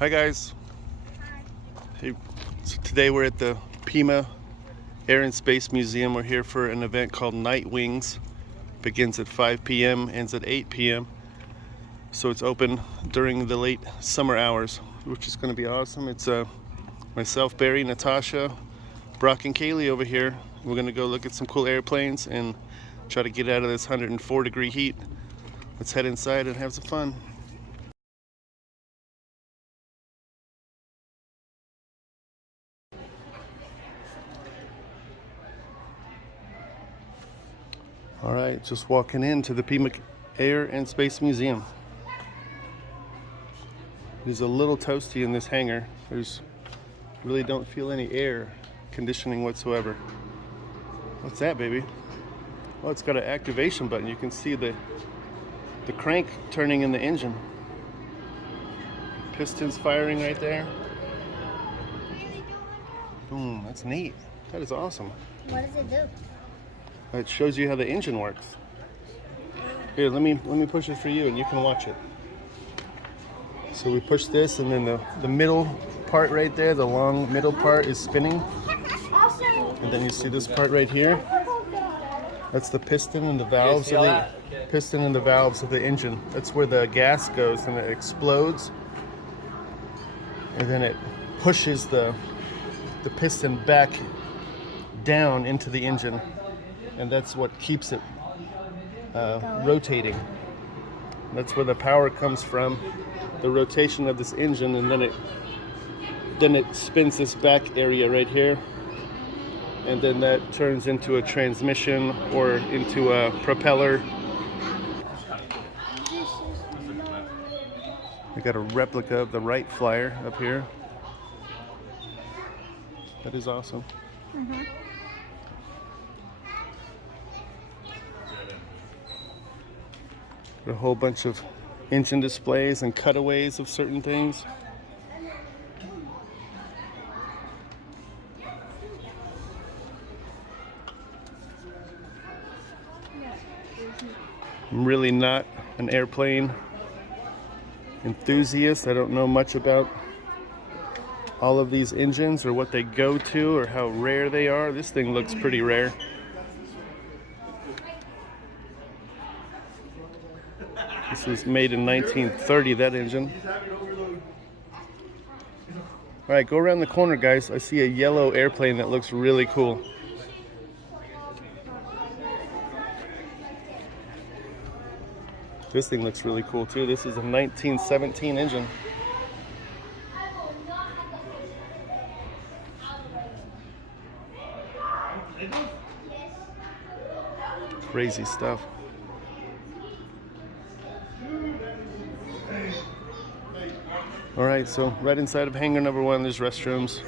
Hi guys. Hey, so today we're at the Pima Air and Space Museum. We're here for an event called Night Wings. Begins at 5 p.m., ends at 8 p.m. So it's open during the late summer hours, which is going to be awesome. It's myself, Barry, Natasha, Brock, and Kaylee over here. We're going to go look at some cool airplanes and try to get out of this 104-degree heat. Let's head inside and have some fun. All right, just walking into the Pima Air and Space Museum. It's a little toasty in this hangar. Really don't feel any air conditioning whatsoever. What's that, baby? Oh, it's got an activation button. You can see the crank turning in the engine. Pistons firing right there. Boom, that's neat. That is awesome. What does it do? It shows you how the engine works. Here, let me push it for you and you can watch it. So we push this and then the middle part right there, the long middle part is spinning. And then you see this part right here. That's the piston and the valves of the engine. That's where the gas goes and it explodes. And then it pushes the piston back down into the engine. And that's what keeps it rotating. That's where the power comes from, the rotation of this engine, and then it spins this back area right here, and then that turns into a transmission or into a propeller. I got a replica of the Wright Flyer up here. That is awesome. Mm-hmm. A whole bunch of engine displays and cutaways of certain things. I'm really not an airplane enthusiast. I don't know much about all of these engines or what they go to or how rare they are. This thing looks pretty rare. This was made in 1930, that engine. All right, go around the corner, guys. I see a yellow airplane that looks really cool. This thing looks really cool too. This is a 1917 engine. Crazy stuff. All right, so right inside of hangar number 1, there's restrooms.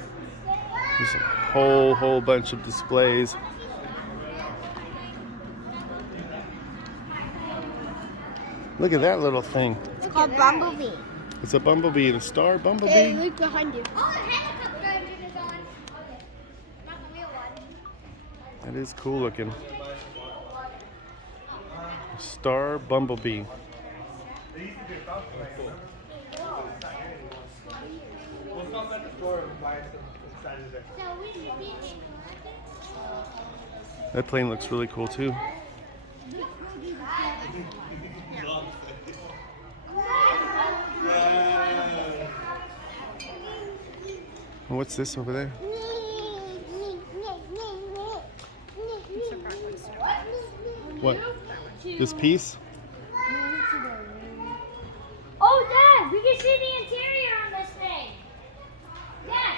There's a whole bunch of displays. Look at that little thing. It's called Bumblebee. It's a bumblebee, the star bumblebee. Hey, look behind you. Oh, the helicopter engine is on. Okay. Not the real one. That is cool looking. Star bumblebee. That plane looks really cool too. And what's this over there? What? This piece? Oh, Dad, we can see the interior on this thing. Dad.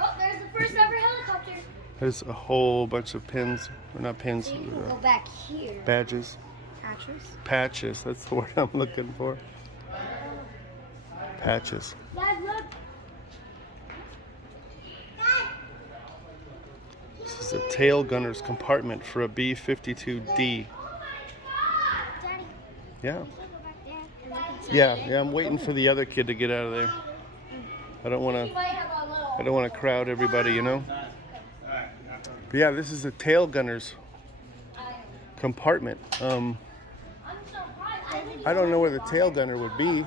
Oh, there's the first ever helicopter. There's a whole bunch of pins, or not pins, So you can go back here. badges. Patches. Patches, that's the word I'm looking for. Patches. Dad, look. This is a tail gunner's compartment for a B-52D. Daddy, Yeah. go back there and we can see Yeah, I'm waiting for the other kid to get out of there. I don't want to crowd everybody, you know? But yeah, this is a tail gunner's compartment. I don't know where the tail gunner would be.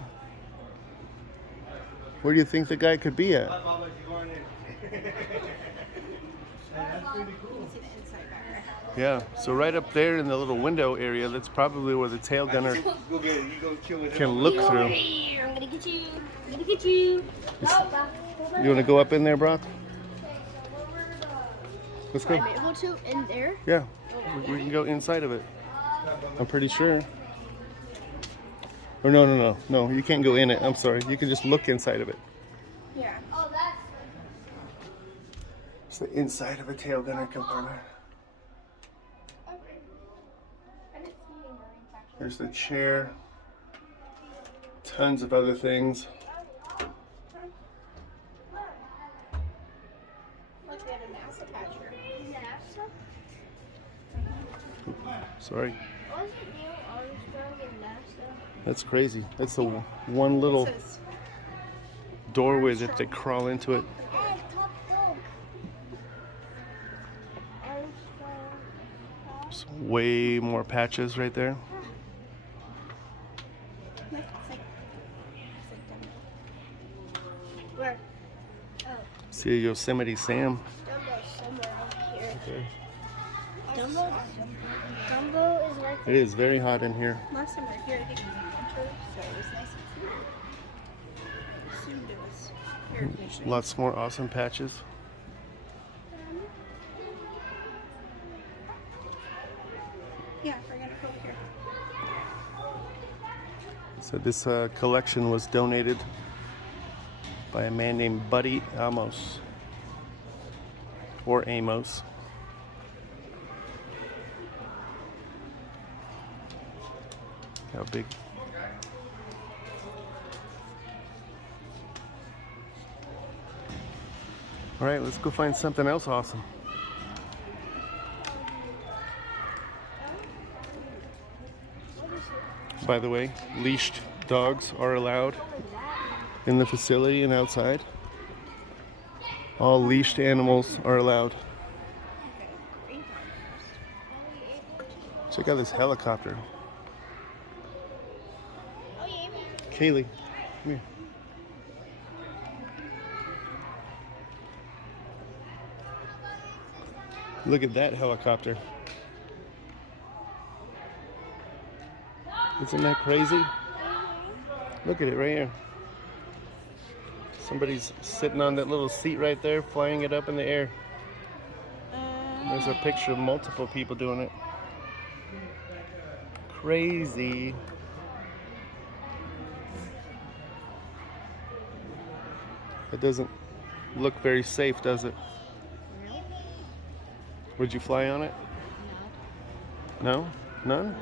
Where do you think the guy could be at? Yeah, so right up there in the little window area, that's probably where the tail gunner can look through. I'm gonna get you. I'm gonna get you. You want to go up in there, Brock? Let's go. I'm able to in there. Yeah, we can go inside of it. I'm pretty sure. Or no, you can't go in it. I'm sorry. You can just look inside of it. Yeah. Oh, that's. It's the inside of a tail gunner compartment. There's the chair. Tons of other things. Look, we have a NASA patch here. NASA? Sorry. Wasn't Neil Armstrong in NASA? That's crazy. That's the one little doorway that they crawl into it. Hey, top dog. There's way more patches right there. Where? Oh, See Yosemite Sam. Dumbo's somewhere over here. Okay. Dumbo is right It is very hot in here. Last time we were here, I think it was in winter, so it was nice and cool. Soon there was air conditioning. Lots more awesome patches. Yeah, we're gonna go over here. So this collection was donated by a man named Buddy Amos. Or Amos. How big? All right, let's go find something else awesome. By the way, leashed dogs are allowed in the facility and outside. All leashed animals are allowed. Check out this helicopter. Kaylee, come here. Look at that helicopter. Isn't that crazy? Look at it right here. Somebody's sitting on that little seat right there, flying it up in the air. There's a picture of multiple people doing it. Crazy. It doesn't look very safe, does it? Would you fly on it? No. No? None?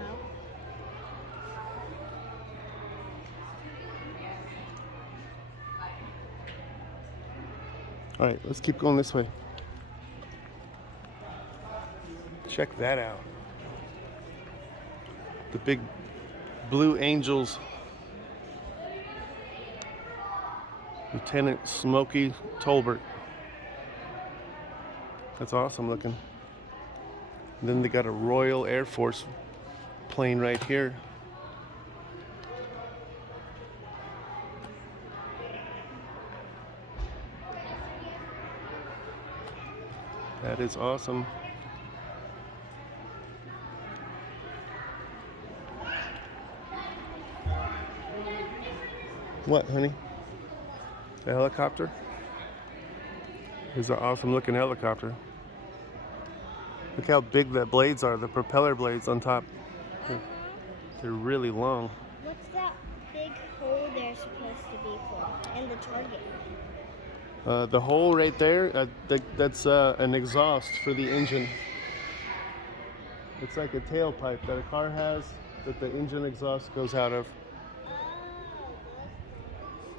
All right, let's keep going this way. Check that out. The big Blue Angels. Lieutenant Smokey Tolbert. That's awesome looking. And then they got a Royal Air Force plane right here. That is awesome. What, honey? A helicopter? It's an awesome looking helicopter. Look how big the blades are, the propeller blades on top. They're really long. What's that big hole they're supposed to be for? And the target? The hole right there, that's an exhaust for the engine. It's like a tailpipe that a car has that the engine exhaust goes out of.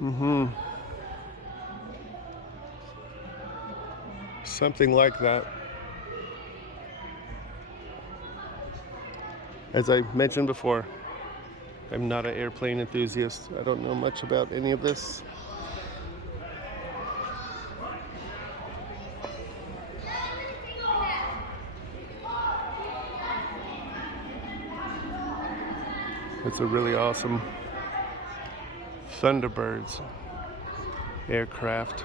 Mm-hmm. Something like that. As I mentioned before, I'm not an airplane enthusiast. I don't know much about any of this. It's a really awesome Thunderbirds. aircraft.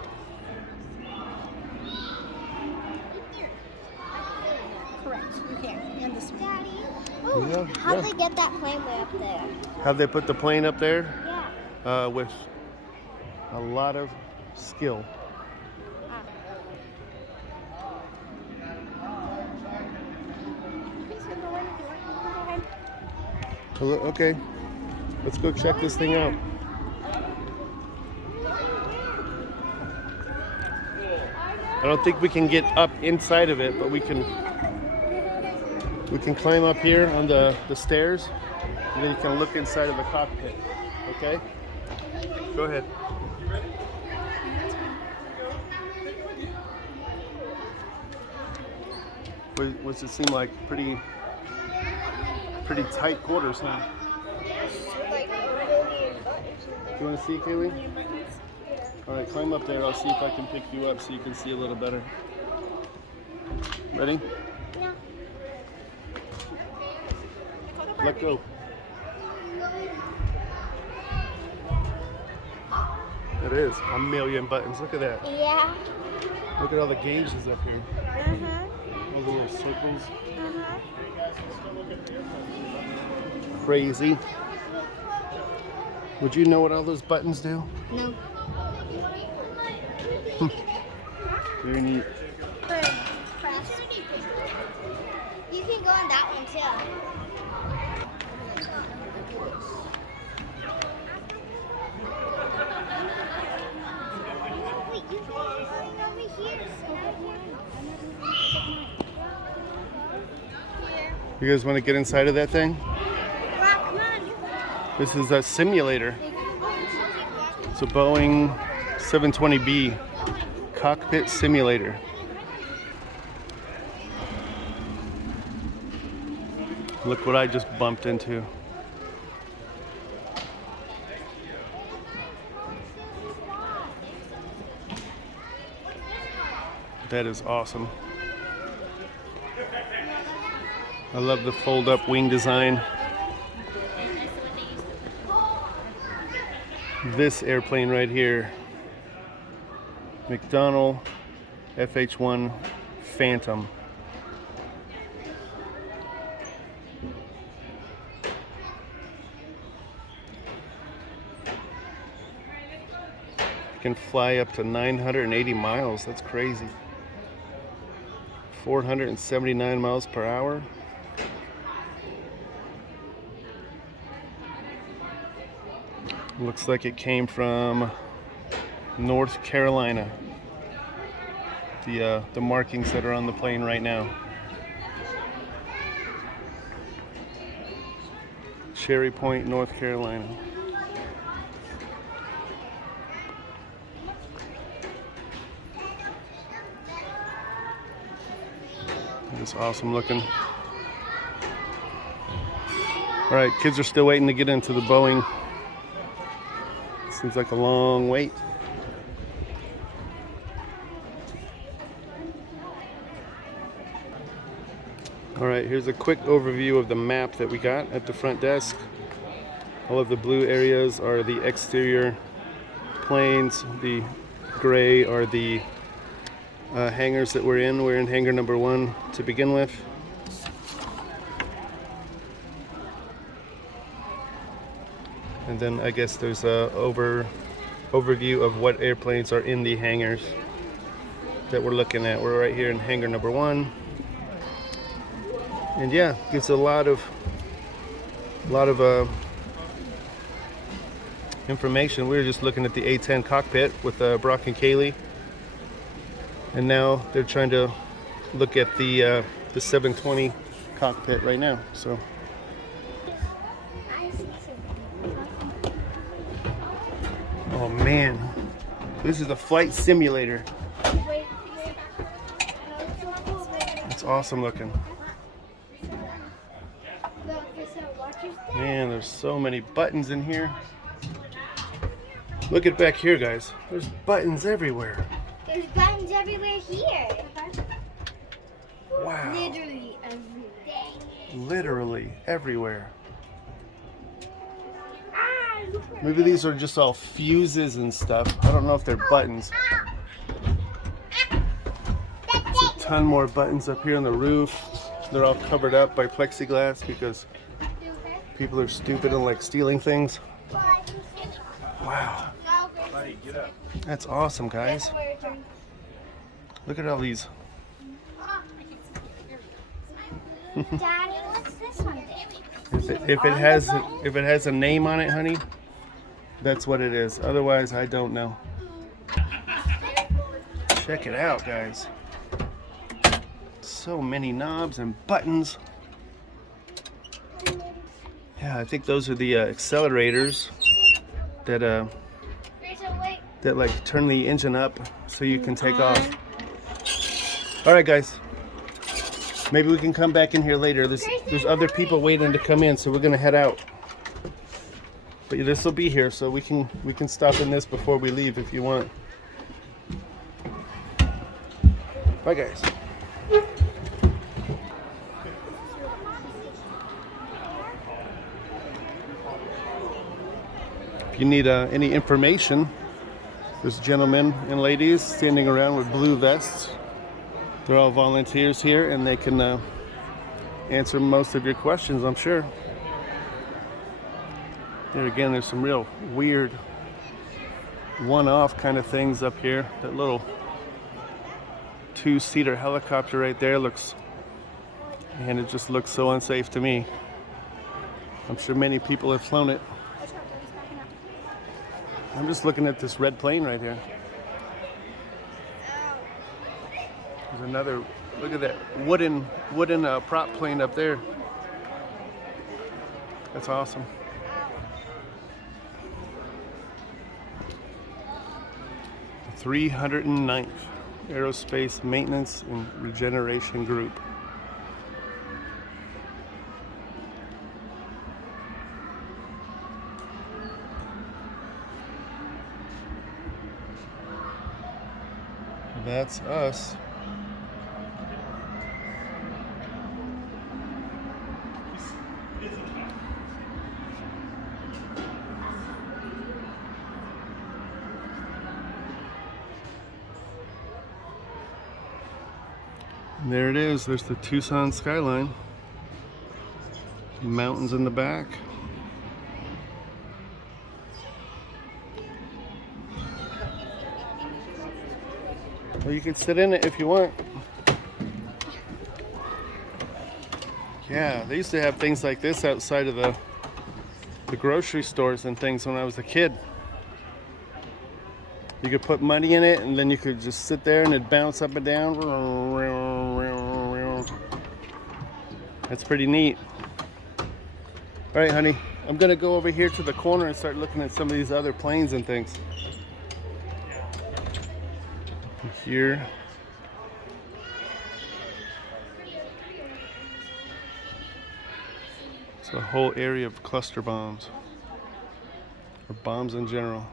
Correct. You can. And this one. Daddy. Yeah, How'd yeah. they get that plane way up there? How'd they put the plane up there? Yeah. With a lot of skill. Okay, let's go check this thing out. I don't think we can get up inside of it, but we can climb up here on the stairs, and then you can look inside of the cockpit. Okay? Go ahead. What's it seem like? Pretty tight quarters, huh? You want to see, Kaylee? All right, climb up there. I'll see if I can pick you up so you can see a little better. Ready? Yeah. Let go. It is a million buttons. Look at that. Yeah. Look at all the gauges up here. Uh-huh. All the little circles. Uh-huh. Crazy. Would you know what all those buttons do? No. Very neat. You can go on that one too. Wait, you can go over here. You guys want to get inside of that thing? Rock, come on. This is a simulator. It's a Boeing 720B cockpit simulator. Look what I just bumped into. That is awesome. I love the fold-up wing design. This airplane right here, McDonnell FH-1 Phantom. It can fly up to 980 miles. That's crazy. 479 miles per hour. Looks like it came from North Carolina. The markings that are on the plane right now. Cherry Point, North Carolina. It's awesome looking. All right, kids are still waiting to get into the Boeing. Seems like a long wait. All right, here's a quick overview of the map that we got at the front desk. All of the blue areas are the exterior planes. The gray are the hangars that we're in. We're in hangar number 1 to begin with. And then I guess there's a overview of what airplanes are in the hangars that we're looking at. We're right here in hangar number 1. And yeah, gives a lot of information. We were just looking at the A-10 cockpit with Brock and Kaylee. And now they're trying to look at the 720 cockpit right now. So oh man, this is a flight simulator. It's awesome looking. Man, there's so many buttons in here. Look at back here, guys. There's buttons everywhere. There's buttons everywhere here. Wow. Literally everywhere. Literally everywhere. Ah, look at Maybe these are just all fuses and stuff. I don't know if they're buttons. There's a ton more buttons up here on the roof. They're all covered up by plexiglass because people are stupid and like stealing things. Wow. That's awesome, guys. Look at all these. Daddy, what's this one? If it has a name on it, honey, that's what it is. Otherwise, I don't know. Check it out, guys. So many knobs and buttons. Yeah, I think those are the accelerators that like turn the engine up so you can take off. All right, guys. Maybe we can come back in here later. There's other people waiting to come in, so we're gonna head out. But this will be here, so we can stop in this before we leave if you want. Bye, guys. If you need any information, there's gentlemen and ladies standing around with blue vests. They're all volunteers here, and they can answer most of your questions, I'm sure. There again, there's some real weird one-off kind of things up here. That little two-seater helicopter right there looks, and it just looks so unsafe to me. I'm sure many people have flown it. I'm just looking at this red plane right here. There's another, look at that wooden prop plane up there. That's awesome. The 309th Aerospace Maintenance and Regeneration Group. That's us. And there it is. There's the Tucson skyline. Mountains in the back. Well, you can sit in it if you want. Yeah, they used to have things like this outside of the grocery stores and things when I was a kid. You could put money in it, and then you could just sit there and it'd bounce up and down. That's pretty neat. All right, honey, I'm gonna go over here to the corner and start looking at some of these other planes and things. Here. It's a whole area of cluster bombs, or bombs in general.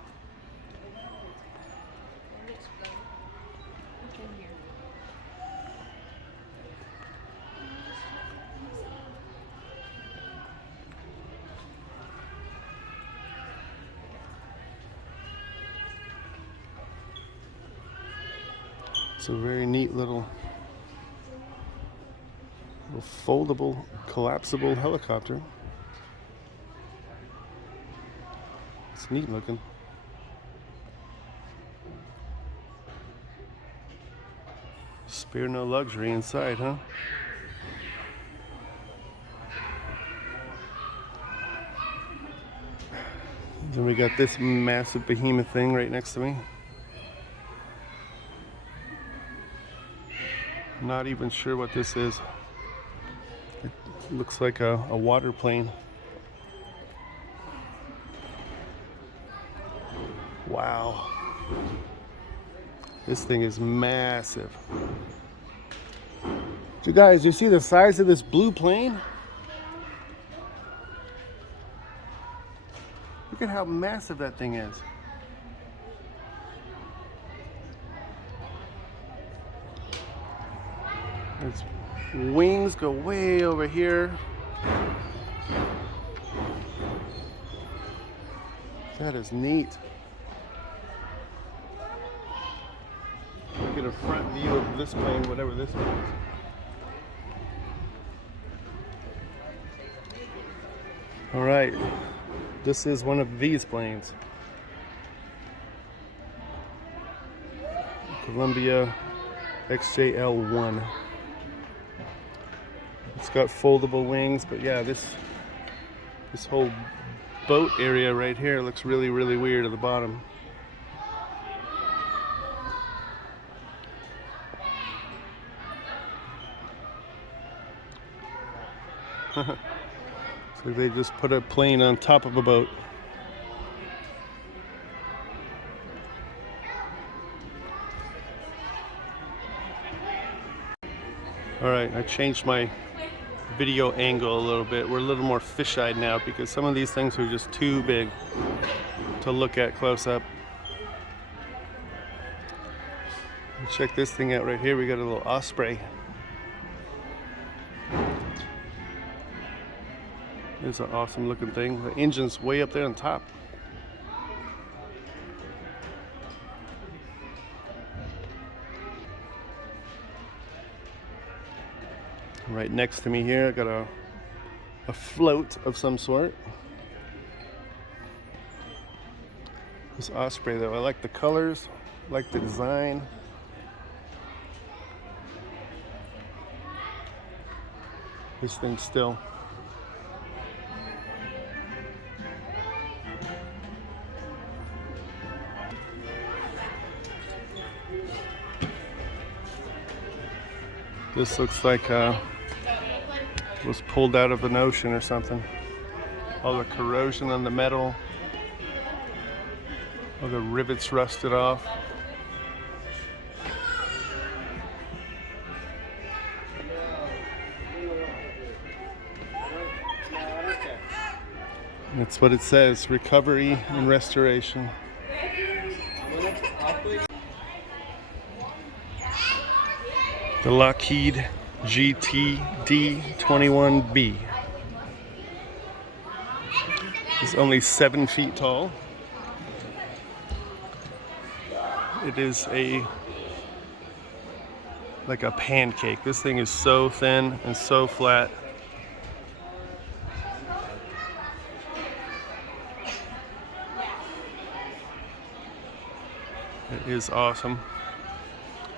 It's a very neat little foldable, collapsible helicopter. It's neat looking. Spare no luxury inside, huh? Then we got this massive behemoth thing right next to me. Not even sure what this is. It looks like a water plane. Wow. This thing is massive. You guys, you see the size of this blue plane? Look at how massive that thing is. Its wings go way over here. That is neat. Look at a front view of this plane, whatever this one is. All right, this is one of these planes. Columbia XJL-1. It's got foldable wings, but yeah, this whole boat area right here looks really, really weird at the bottom. So they just put a plane on top of a boat. All right, I changed my video angle a little bit. We're a little more fisheye now because some of these things are just too big to look at close up. Check this thing out right here. We got a little osprey. It's an awesome looking thing. The engine's way up there on top. Right next to me here, I got a float of some sort. This osprey though, I like the colors, I like the design. This thing's still. This looks like was pulled out of an ocean or something. All the corrosion on the metal. All the rivets rusted off. That's what it says, recovery and restoration. The Lockheed GTD-21B. It's only 7 feet tall. It is like a pancake. This thing is so thin and so flat. It is awesome.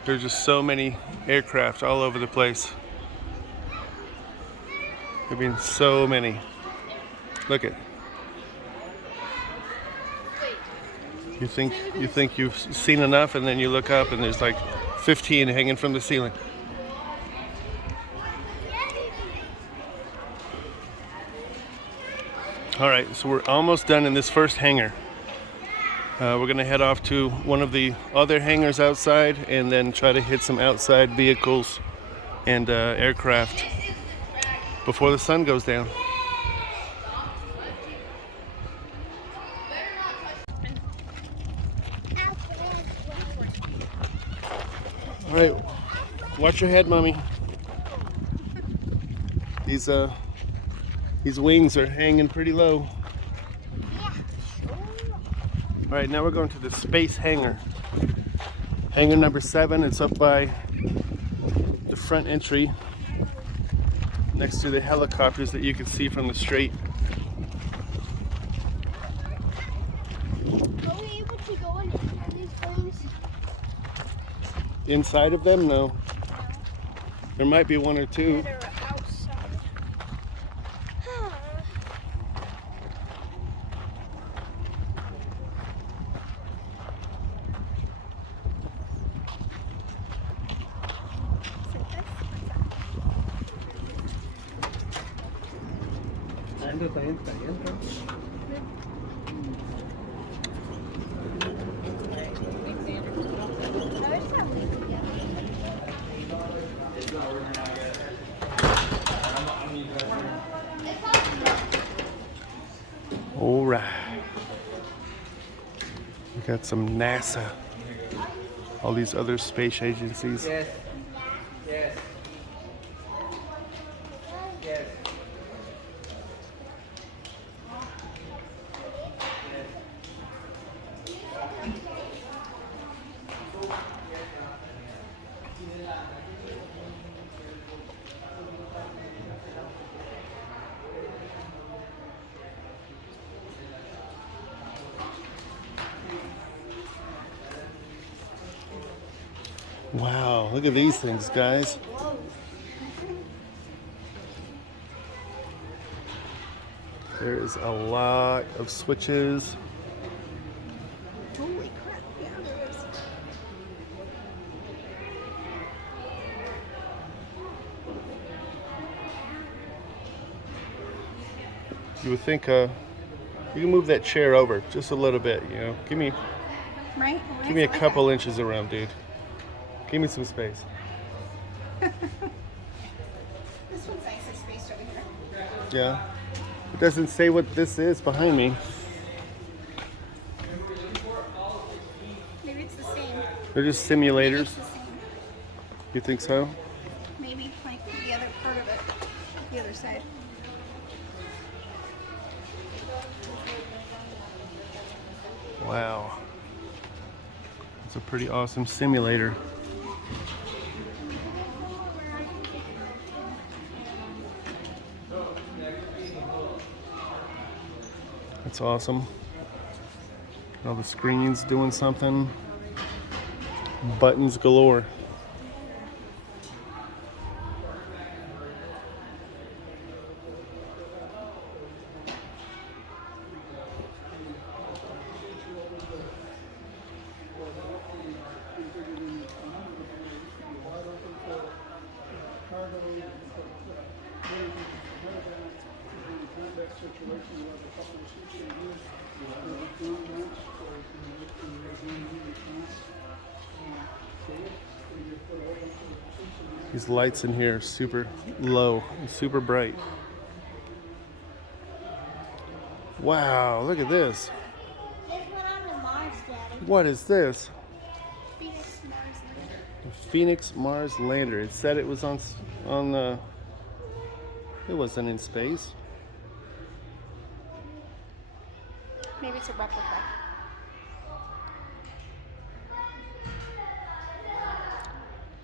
There's just so many aircraft all over the place. I mean, so many. Look at. You think you've seen enough, and then you look up and there's like 15 hanging from the ceiling. All right, so we're almost done in this first hangar. We're gonna head off to one of the other hangars outside and then try to hit some outside vehicles and aircraft before the sun goes down. All right, watch your head, mommy. These wings are hanging pretty low. All right, now we're going to the space hangar. Hangar number 7, it's up by the front entry next to the helicopters that you can see from the street. Are we able to go in these planes? Inside of them, no. There might be one or two. They're outside. All right. We got some NASA. All these other space agencies. Yes. Yes. Yes. Wow, look at these things, guys. There is a lot of switches. Holy crap. Yeah, there is. You would think you can move that chair over just a little bit, you know. Give me Right? give me a couple inches around, dude. Give me some space. This one's nice and spaced over here. Yeah. It doesn't say what this is behind me. Maybe it's the same. They're just Maybe simulators. it's the same. You think so? Maybe like the other part of it. The other side. Wow. It's a pretty awesome simulator. That's awesome. All the screens doing something. Buttons galore. These lights in here are super low and super bright. Wow, look at this. This went on to Mars, Daddy. What is this? Phoenix Mars lander. The Phoenix Mars lander. It said it was on the. It wasn't in space. Maybe it's a replica.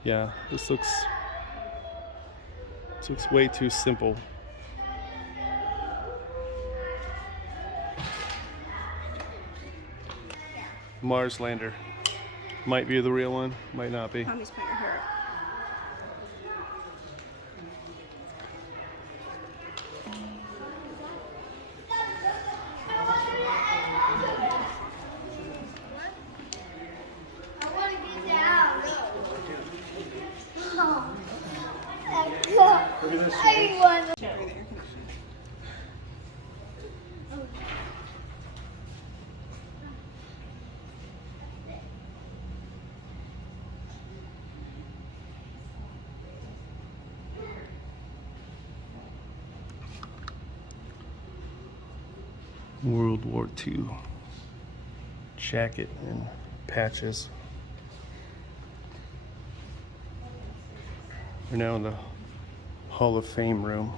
Yeah, this looks way too simple. Mars lander. Might be the real one, might not be. Mommy's putting her hair up. I want to get down. Look at this. I want to. Over the air conditioning. World War II jacket and patches. We're now in the Hall of Fame room.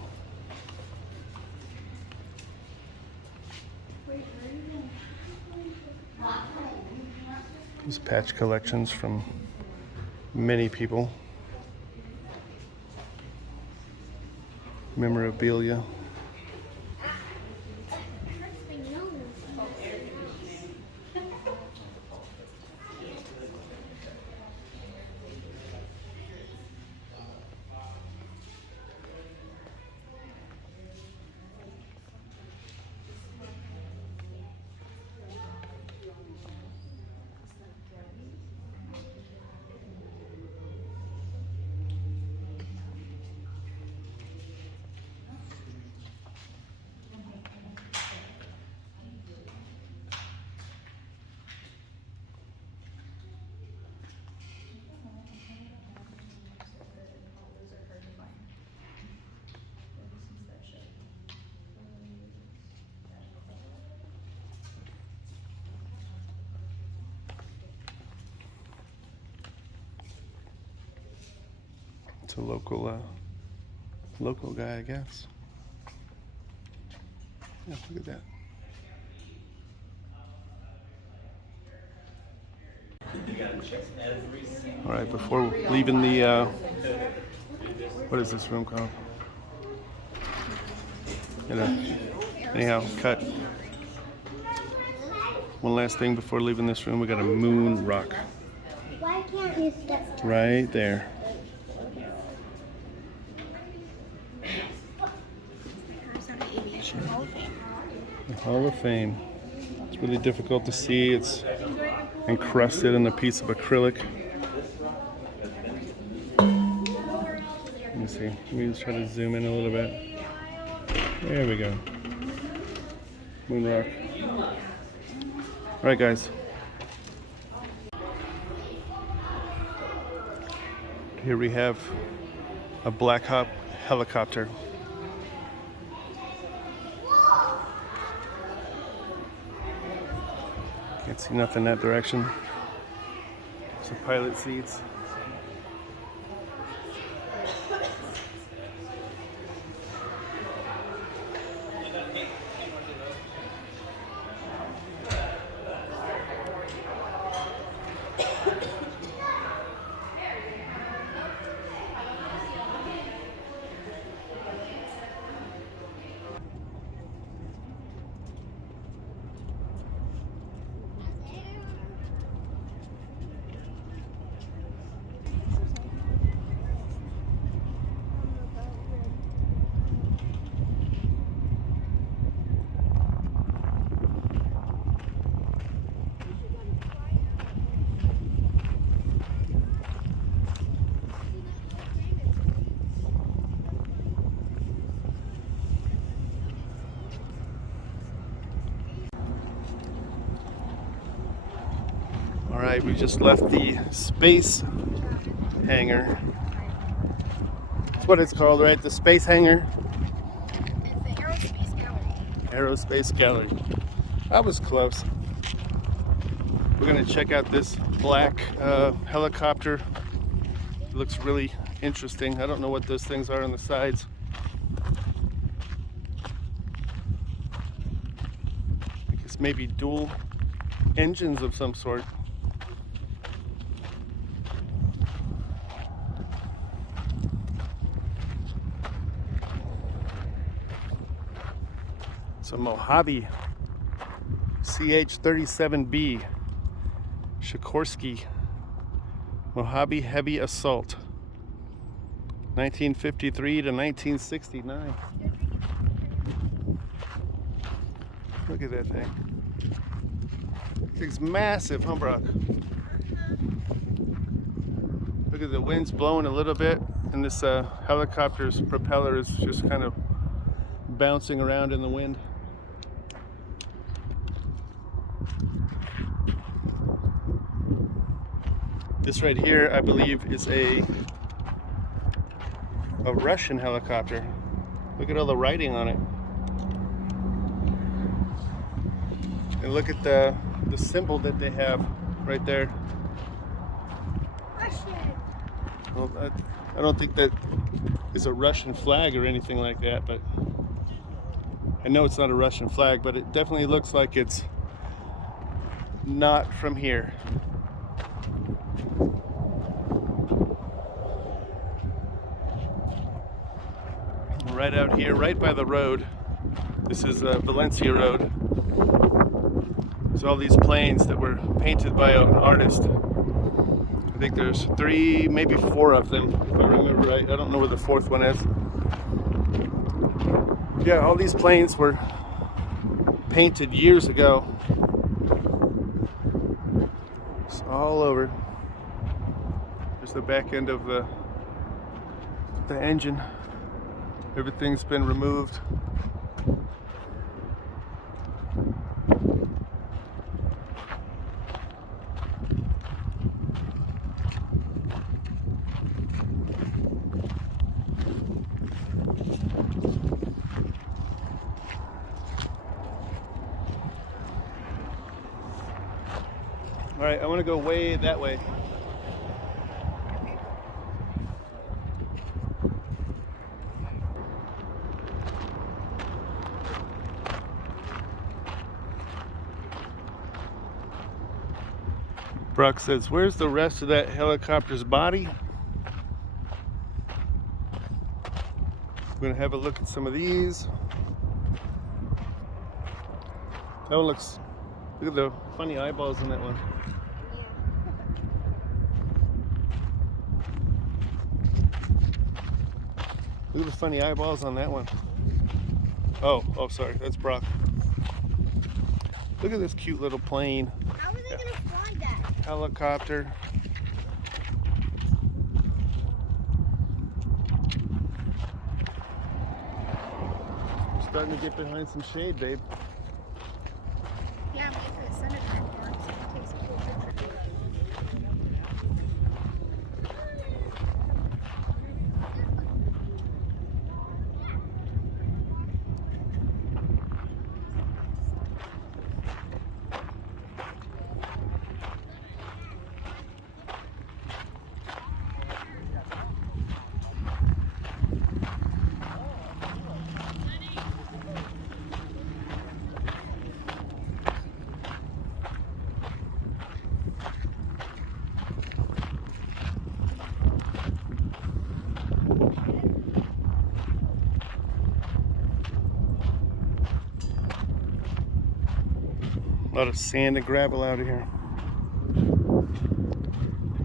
These patch collections from many people. Memorabilia. It's a local guy, I guess. Yeah, look at that. All right, before leaving the, what is this room called? Anyhow, cut. One last thing before leaving this room, we got a moon rock. Why? can't use that. Right there. Arizona Aviation Hall of Fame. The Hall of Fame. It's really difficult to see. It's encrusted in a piece of acrylic. Let me see. Let me just try to zoom in a little bit. There we go. Moon rock. All right, guys. Here we have a Black Hawk helicopter. Can't see nothing that direction. Some pilot seats. All right, we just left the space hangar. That's what it's called, right? The space hangar. It's the Aerospace Gallery. Aerospace Gallery. That was close. We're gonna check out this black helicopter. It looks really interesting. I don't know what those things are on the sides. I guess maybe dual engines of some sort. It's a Mojave CH-37B Sikorsky Mojave Heavy Assault 1953 to 1969. Look at that thing. This thing's massive, huh, Brock? Look at the wind's blowing a little bit, and this helicopter's propeller is just kind of bouncing around in the wind. This right here, I believe, is a Russian helicopter. Look at all the writing on it. And look at the symbol that they have right there. Russian. Well, I don't think that is a Russian flag or anything like that, but I know it's not a Russian flag, but it definitely looks like it's not from here. Right out here, right by the road. This is Valencia Road. There's all these planes that were painted by an artist. I think there's 3, maybe 4 of them, if I remember right. I don't know where the 4th one is. Yeah, all these planes were painted years ago. It's all over. There's the back end of the engine. Everything's been removed. All right, I want to go way that way. Brock says, where's the rest of that helicopter's body? We're going to have a look at some of these. That one looks, look at the funny eyeballs in that one. Look at the funny eyeballs on that one. Oh, sorry, that's Brock. Look at this cute little plane. How are they gonna fly that? Helicopter. We're starting to get behind some shade, babe. Yeah, I'm waiting for the sun to come out so I can take some cool pictures. A lot of sand and gravel out of here.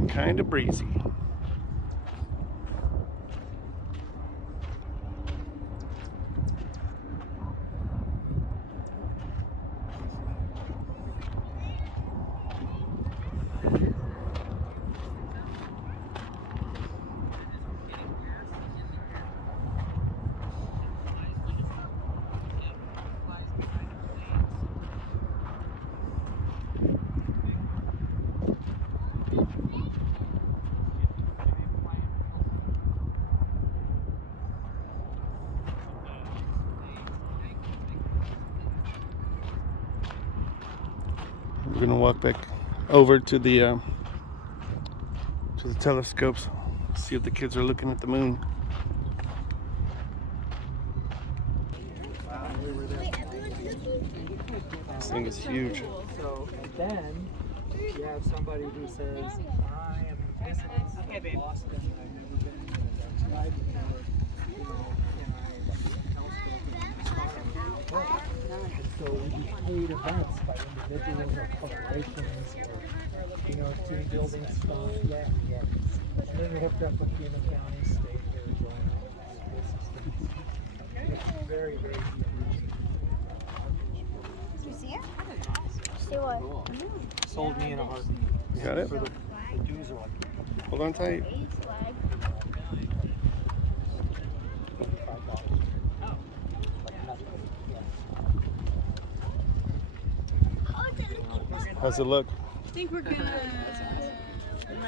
Kind of breezy. We're gonna walk back over to the telescopes, see if the kids are looking at the moon. This thing is huge. So, and then you have somebody who says, I am visiting Boston. I've never been to the sky before. You know, can I telescope? And so we do paid events by individuals or corporations or, you know, team building stuff. Yeah. And then we hooked up with Pima County, State, Arizona, school systems. It's very, very deep. Did you see it? See what? Sold me in a heartbeat. You got it? For the dues are like Hold on tight. Flag. How's it look? I think we're gonna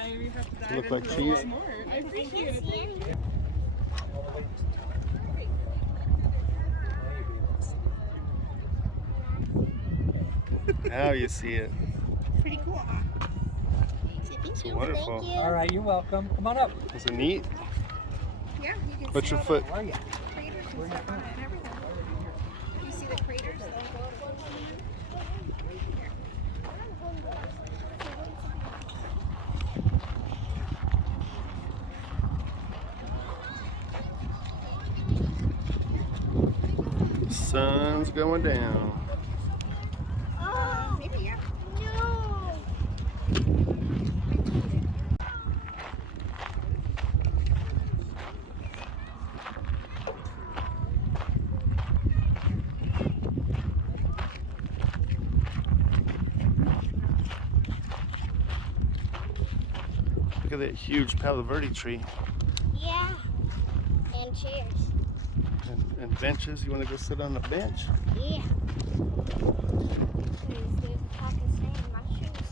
maybe have to Does it dive look like into cheese? this more. I appreciate it. Now you see it. Pretty cool, huh? It's wonderful. Thank you. all right, you're welcome. Come on up. Is it neat? Yeah, you can What's see your all foot? How are you? the craters and stuff on it and everything. You see the craters? The sun's going down. Maybe, yeah. No. Look at that huge Palo Verde tree. Yeah. And chairs. And benches. You want to go sit on the bench? Yeah. There's a pack of sand in my shoes.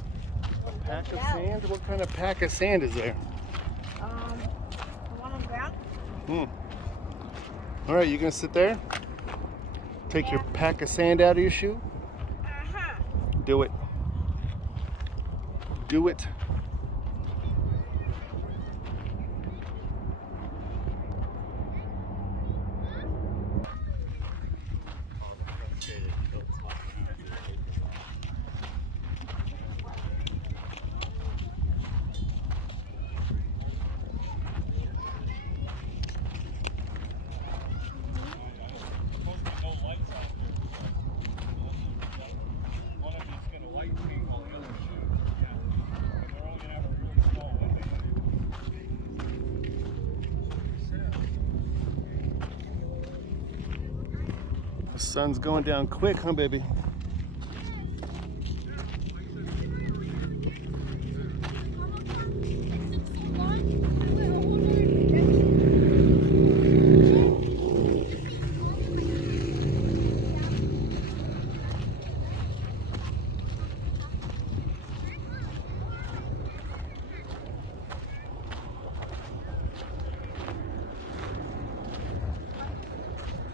A pack of sand? What kind of pack of sand is there? The one on the ground? All right, you gonna sit there? Take your pack of sand out of your shoe? Uh-huh. Do it. Do it. The sun's going down quick, huh, baby?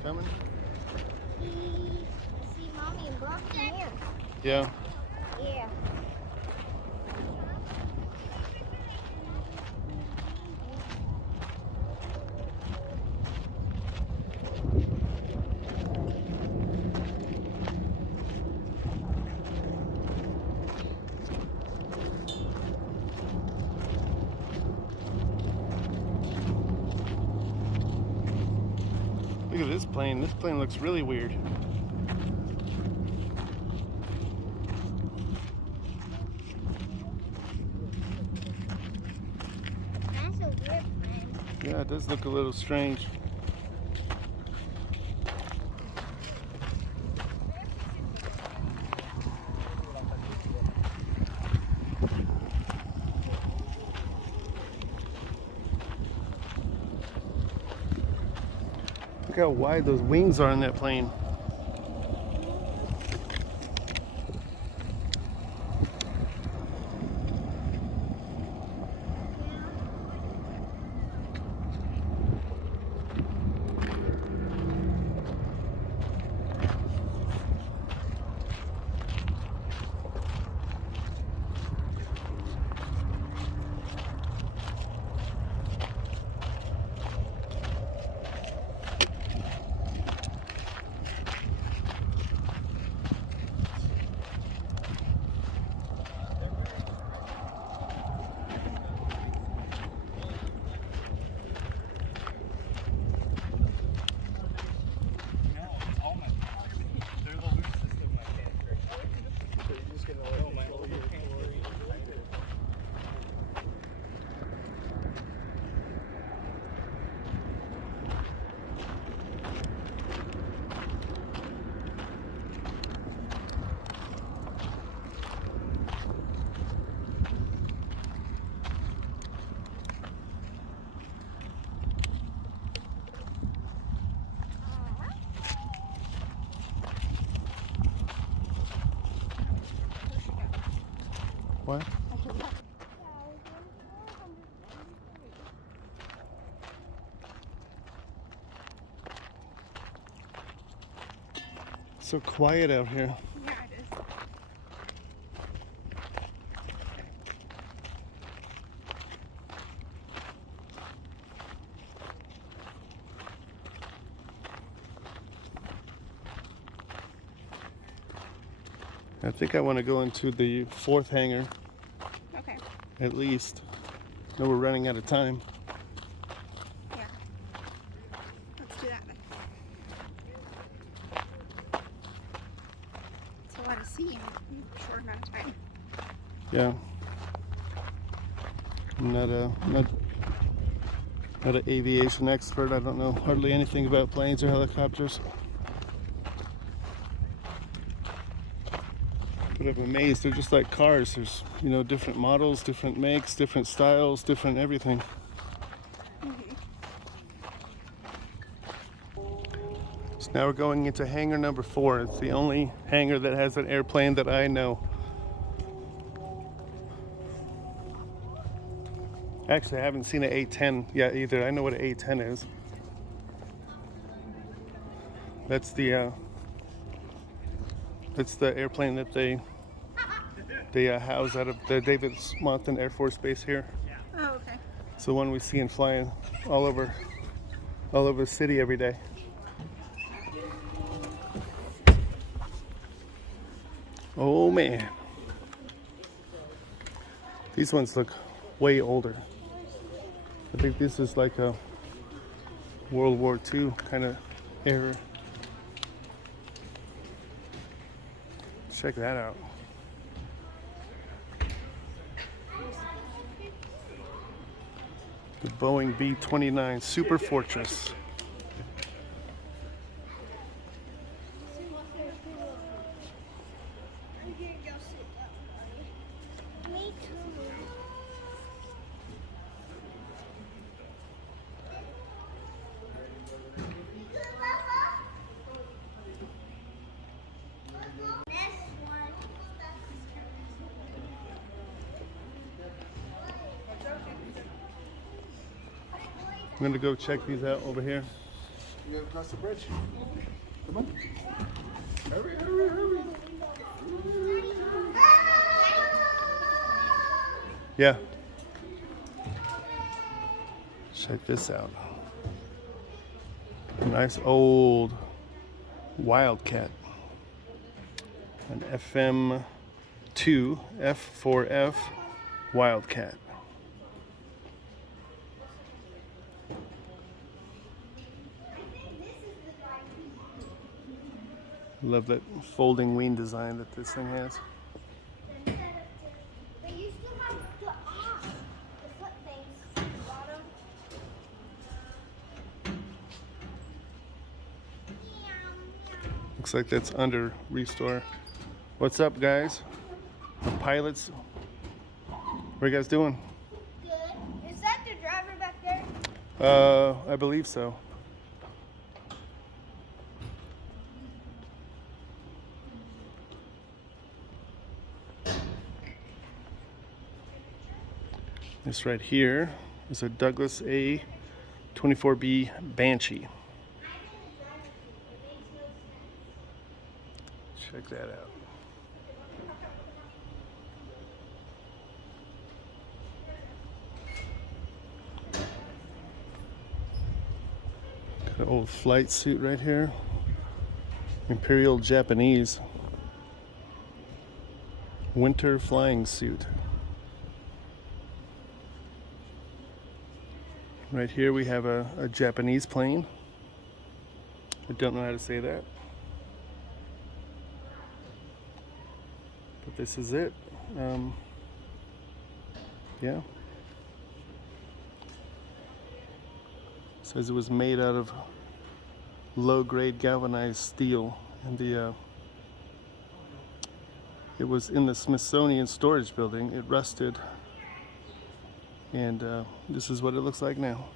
Coming? See mommy and Bob in here. Yeah. Yeah. Look at this plane. This plane looks really weird. That's a weird plan. Yeah, it does look a little strange. Look how wide those wings are on that plane. What? So quiet out here. Yeah, it is. I think I want to go into the fourth hangar Okay. at least. No, we're running out of time. Yeah. Let's do that then. It's a lot to see in a short amount of time. Yeah. I'm not an aviation expert. I don't know hardly anything about planes or helicopters. But I'm amazed. They're just like cars. There's, you know, different models, different makes, different styles, different everything. So now we're going into hangar number 4. It's the only hangar that has an airplane that I know. Actually, I haven't seen an A-10 yet either. I know what an A-10 is. That's the airplane that they house out of the David Swanton Air Force Base here. Oh, okay. It's the one we see and flying all over the city every day. Oh man, these ones look way older. I think this is like a World War II kind of era. Check that out. The Boeing B-29 Super Fortress. I'm gonna go check these out over here. You gotta cross the bridge. Come on. Hurry, hurry, hurry. Yeah. Check this out. A nice old Wildcat. An FM2 F4F Wildcat. Love that folding wing design that this thing has. But you still have to off the foot things. Bottom. Looks like that's under restore. What's up, guys? The pilots. What are you guys doing? Good. Is that the driver back there? I believe so. This right here is a Douglas A-24B Banshee. Check that out. Got an old flight suit right here. Imperial Japanese winter flying suit. Right here we have a Japanese plane. I don't know how to say that. But this is it. Yeah. Says it was made out of low-grade galvanized steel, and it was in the Smithsonian storage building. It rusted, and this is what it looks like now.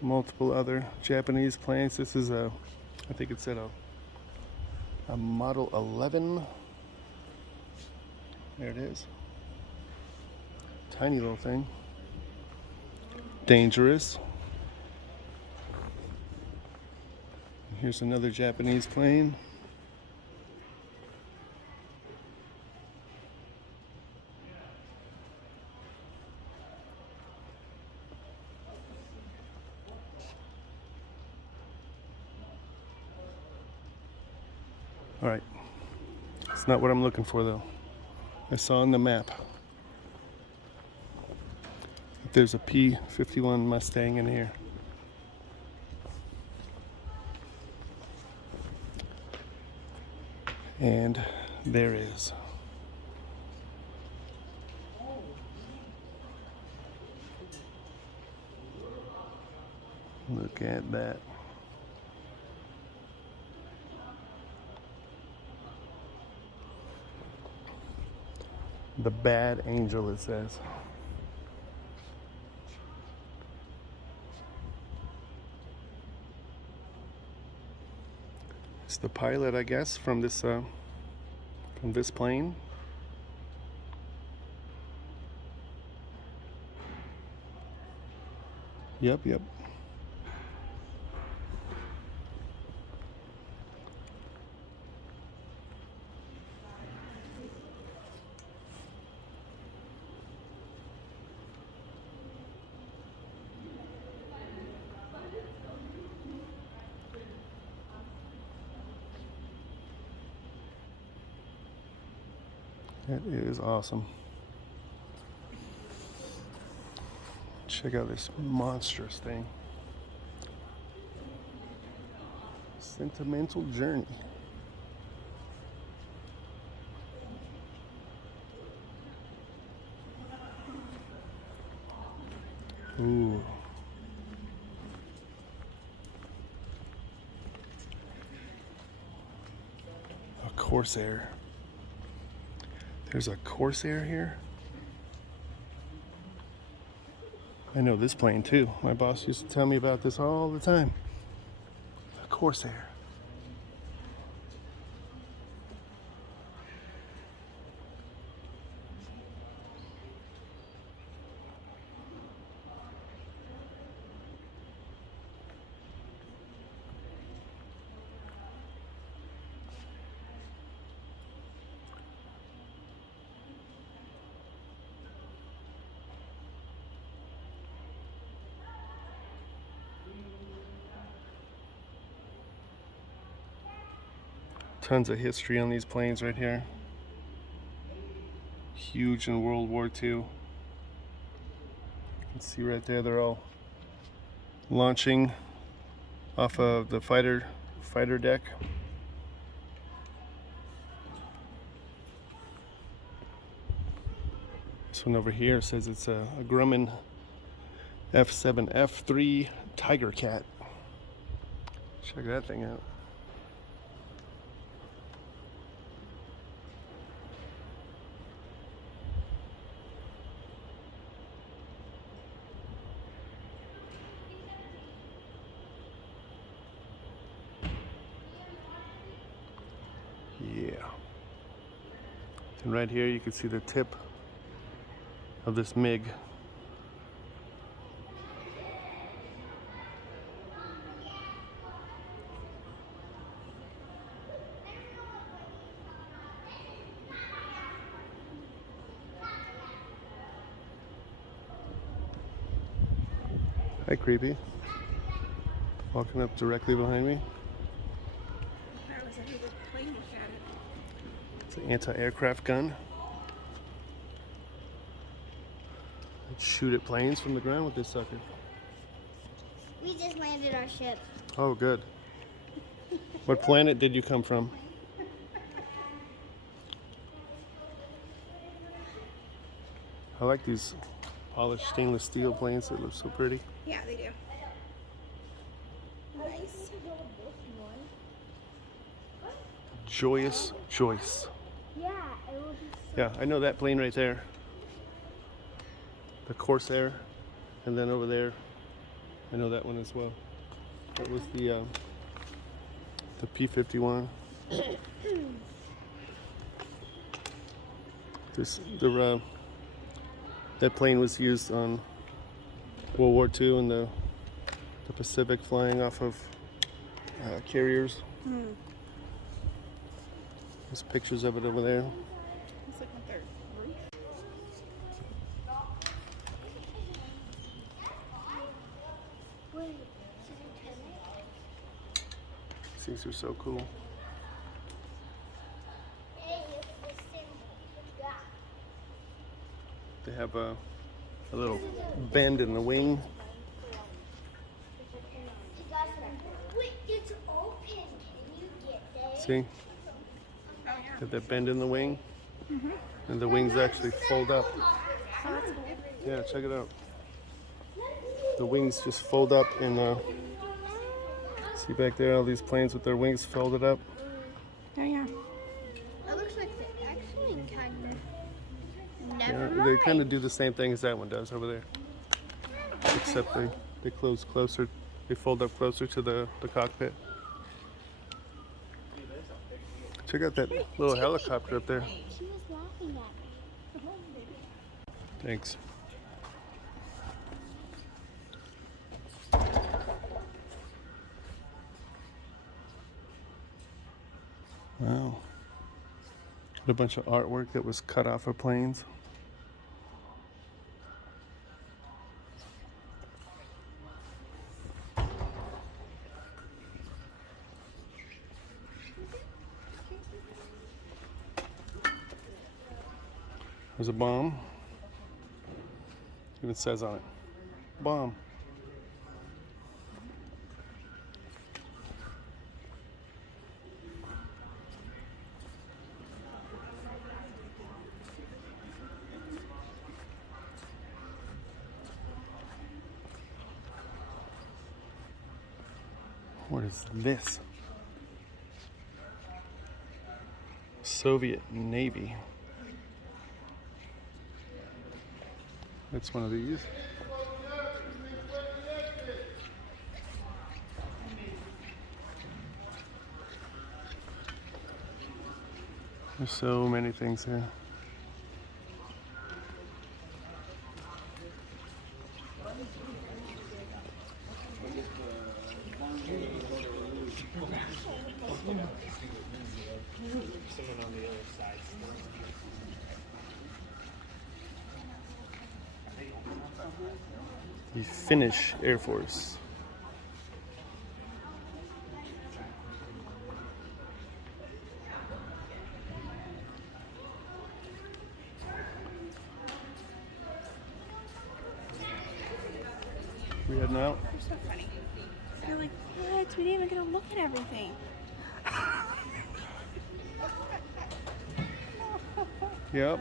Multiple other Japanese planes. This is I think it said a Model 11. There it is. Tiny little thing. Dangerous. Here's another Japanese plane. All right. It's not what I'm looking for, though. I saw on the map that there's a P-51 Mustang in here. And there is. Look at that. The Bad Angel, it says. It's the pilot, I guess, from this plane. Yep. That is awesome. Check out this monstrous thing. Sentimental Journey. Ooh. A Corsair. There's a Corsair here. I know this plane too. My boss used to tell me about this all the time. A Corsair. Tons of history on these planes right here. Huge in World War II. You can see right there, they're all launching off of the fighter deck. This one over here says it's a Grumman F7 F3 Tiger Cat. Check that thing out. Yeah. And right here you can see the tip of this MiG. Hi, creepy. Walking up directly behind me. That was a good plane look at it. It's an anti-aircraft gun. I'd shoot at planes from the ground with this sucker. We just landed our ship. Oh, good. What planet did you come from? I like these polished stainless steel planes that look so pretty. Yeah, they do. Nice. Joyous Joyce. Yeah, it will be. Yeah, I know that plane right there. The Corsair. And then over there, I know that one as well. That was the P-51. That plane was used on World War II in the Pacific, flying off of carriers. There's pictures of it over there. Looks like on their roof. Wait, should I turn it? These things are so cool. Hey, it's the same. Yeah. They have a little bend in the wing. Wait, it's open. Can you get there? See? Got that bend in the wing. And the wings actually fold up. Yeah, check it out. The wings just fold up and see back there all these planes with their wings folded up. Oh yeah. It looks like they actually kind of. Yeah, Never they mind. kind of do the same thing as that one does over there. Except they close closer, they fold up closer to the cockpit. Check out that little helicopter up there. She was laughing at me. Thanks. Wow. Got a bunch of artwork that was cut off of planes. There's a bomb. Even says on it, bomb. What is this? Soviet Navy. That's one of these. There's so many things here. The Finnish Air Force. . We heading out? You're so funny. You're like, what? We didn't even get to look at everything. Yep.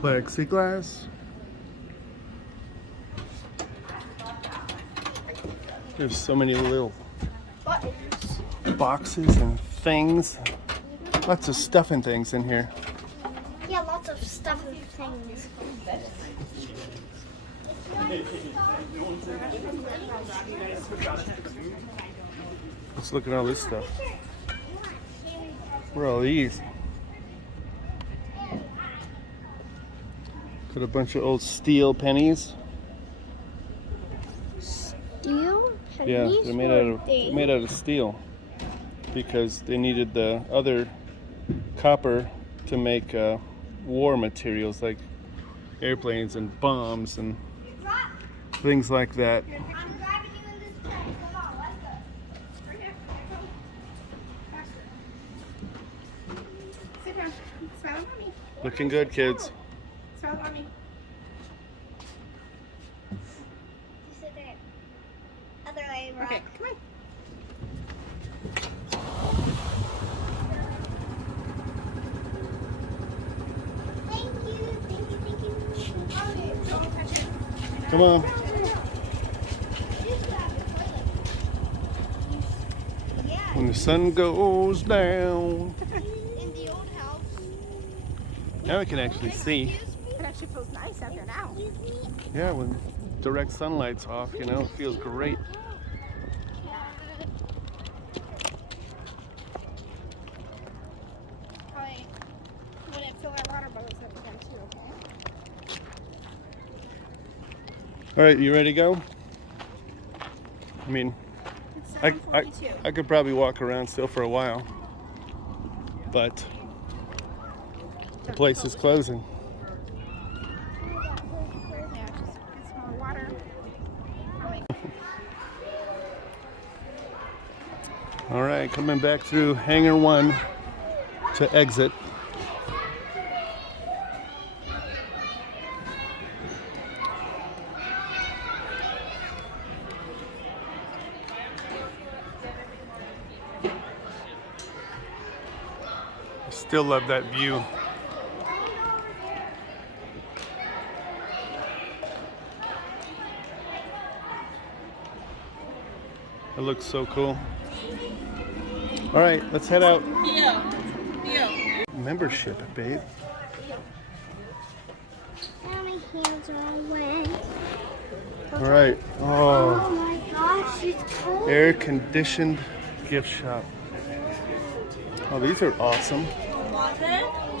Plexiglass. There's so many little boxes and things. Lots of stuff and things in here. Yeah, lots of stuff and things. Let's look at all this stuff. What are all these? Got a bunch of old steel pennies. Steel? Yeah, they're made out of steel because they needed the other copper to make war materials like airplanes and bombs and things like that. I'm driving you in this plane. Come on, let's go. Right here. Faster. Sit down. Smile at me. Looking good, kids. Smile at me. You sit there. Other way, Rock. Okay, come on. Thank you. Thank you. Thank you. Okay, don't touch it. Come on. Yeah, When the sun goes down. in the old house. Now we can actually see. It actually feels nice out there now. Yeah, when direct sunlight's off, you know, it feels great. Probably wouldn't fill our water bottles up again too, okay? All right, you ready to go? I mean, It's I 7:42. could probably walk around still for a while, but the place is closing. Yeah, just get some more water. I'll make All right, coming back through Hangar 1 to exit. I still love that view. It looks so cool. All right, let's head out. Membership, babe. Now my hands are all wet. All right. Oh Oh, my gosh, it's cold. air conditioned gift shop. Oh, these are awesome.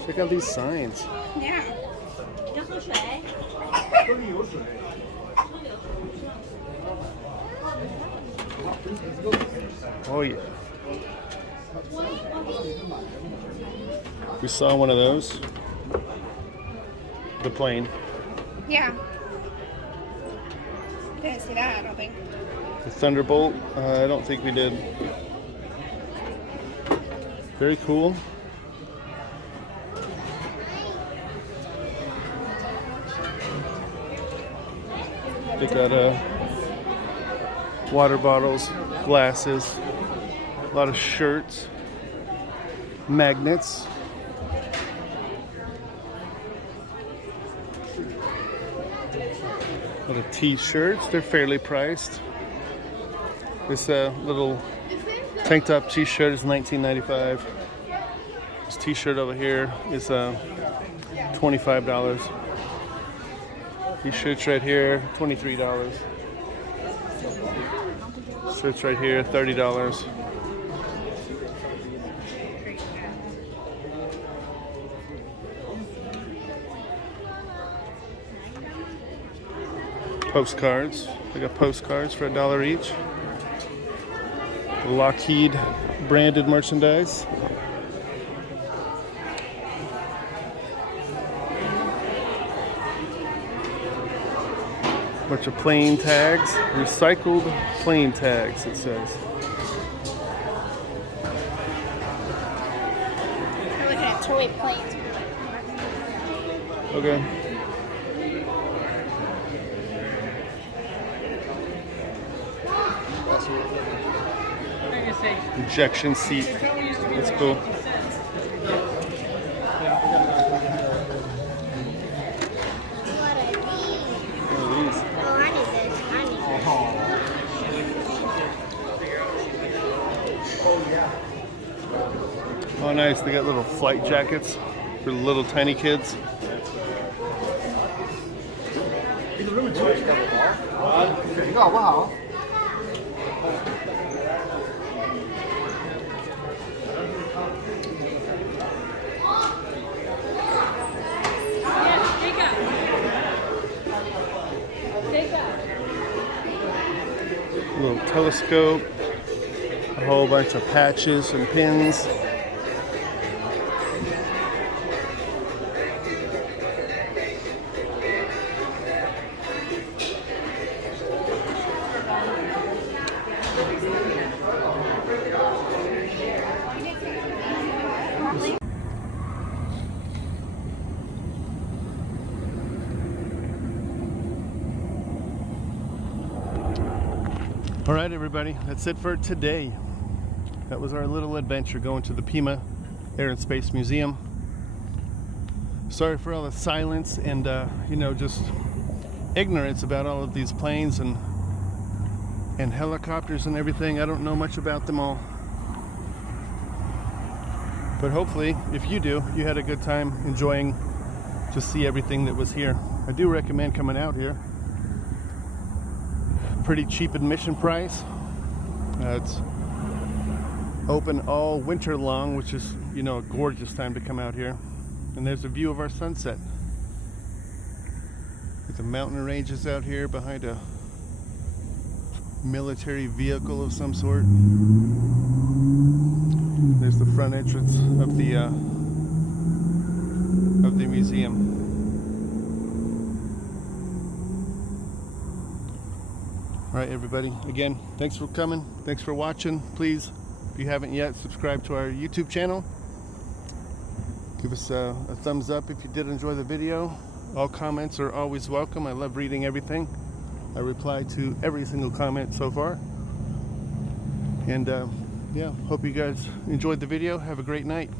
Check out these signs. Yeah. Oh yeah. We saw one of those. The plane. Yeah. Didn't see that, I don't think. The Thunderbolt. I don't think we did. Very cool. They got water bottles, glasses, a lot of shirts, magnets. A lot of t-shirts. They're fairly priced. This little tank top t-shirt is $19.95. This t-shirt over here is $25. These shirts right here, $23. Shirts right here, $30. Postcards. I got postcards for $1 each. Lockheed branded merchandise. Bunch of plane tags, recycled plane tags, it says. way planes. Okay. Ejection seat. That's cool. What are these? What are these? Oh, I need this. I need this. Oh, nice. They got little flight jackets for little tiny kids. Little telescope, a whole bunch of patches and pins. All right, everybody, that's it for today. That was our little adventure going to the Pima Air Space Museum. Sorry for all the silence and, just ignorance about all of these planes and helicopters and everything. I don't know much about them all. But hopefully, if you do, you had a good time enjoying to see everything that was here. I do recommend coming out here. Pretty cheap admission price. It's open all winter long, which is, a gorgeous time to come out here. And there's a view of our sunset. With the mountain ranges out here behind a military vehicle of some sort. There's the front entrance of the museum. All right, everybody. Again, thanks for coming. Thanks for watching. Please, if you haven't yet, subscribe to our YouTube channel. Give us a thumbs up if you did enjoy the video. All comments are always welcome. I love reading everything. I reply to every single comment so far. And hope you guys enjoyed the video. Have a great night.